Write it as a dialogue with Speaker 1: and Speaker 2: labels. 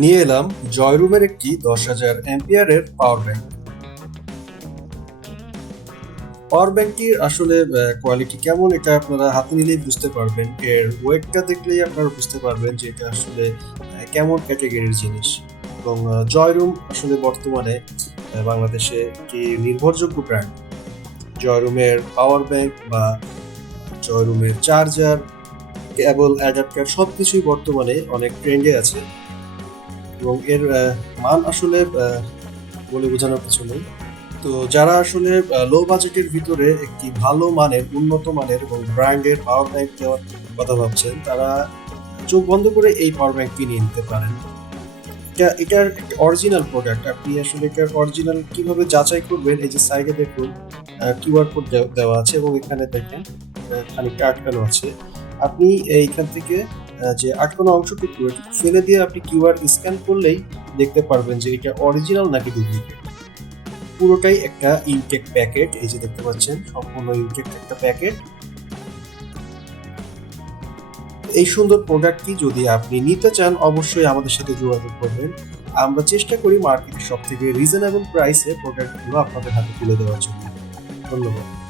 Speaker 1: নিয়ে এলাম জয়রুমের একটি দশ হাজার অ্যাম্পিয়ারের পাওয়ার ব্যাংক পাওয়ার ব্যাংকটির আসলে কোয়ালিটি কেমন এটা আপনারা হাতে নিলেই বুঝতে পারবেন। এর ওয়েটটা দেখলেই আপনারা বুঝতে পারবেন যে এটা আসলে কেমন ক্যাটাগরির জিনিস। এবং জয়রুম আসলে বর্তমানে বাংলাদেশে একটি নির্ভরযোগ্য ব্র্যান্ড জয়রুমের পাওয়ার ব্যাংক বা জয়রুমের চার্জার কেবল অ্যাডাপ্টার সব কিছুই বর্তমানে অনেক ট্রেন্ডে আছে। এবং এর মান আসলে বলে বোঝানোর কিছু নেই। তো যারা আসলে লো বাজেটের ভিতরে একটি ভালো মানের, উন্নত মানের এবং ব্র্যান্ডের পাওয়ার ব্যাংক নেওয়ার কথা ভাবছেন, তারা চোখ বন্ধ করে এই পাওয়ার ব্যাংকটি কিনে নিতে পারেন। এটা, এটার অরিজিনাল প্রোডাক্ট আপনি আসলে এটার অরিজিনাল কীভাবে যাচাই করবেন, এই যে সাইডে দেখুন কিউআর কোড দেওয়া আছে এবং এখানে দেখেন খানিকটা আটকানো আছে। আপনি এইখান থেকে যে আটকানো অংশটুকু ফেলে দিয়ে আপনি কিউআর স্ক্যান করলেই দেখতে পারবেন যে এটা অরিজিনাল নাকি ডুপ্লিকেট। পুরোটাই একটা ইনটেক প্যাকেট, এই যে দেখতে পাচ্ছেন, সম্পূর্ণ ইনটেক একটা প্যাকেট। এই সুন্দর প্রোডাক্টটি যদি আপনি নিতে চান, অবশ্যই আমাদের সাথে যোগাযোগ করবেন। আমরা চেষ্টা করি মার্কেটের সব থেকে রিজনেবল প্রাইসে প্রোডাক্টগুলো আপনাদের হাতে তুলে দেওয়ার জন্য। ধন্যবাদ।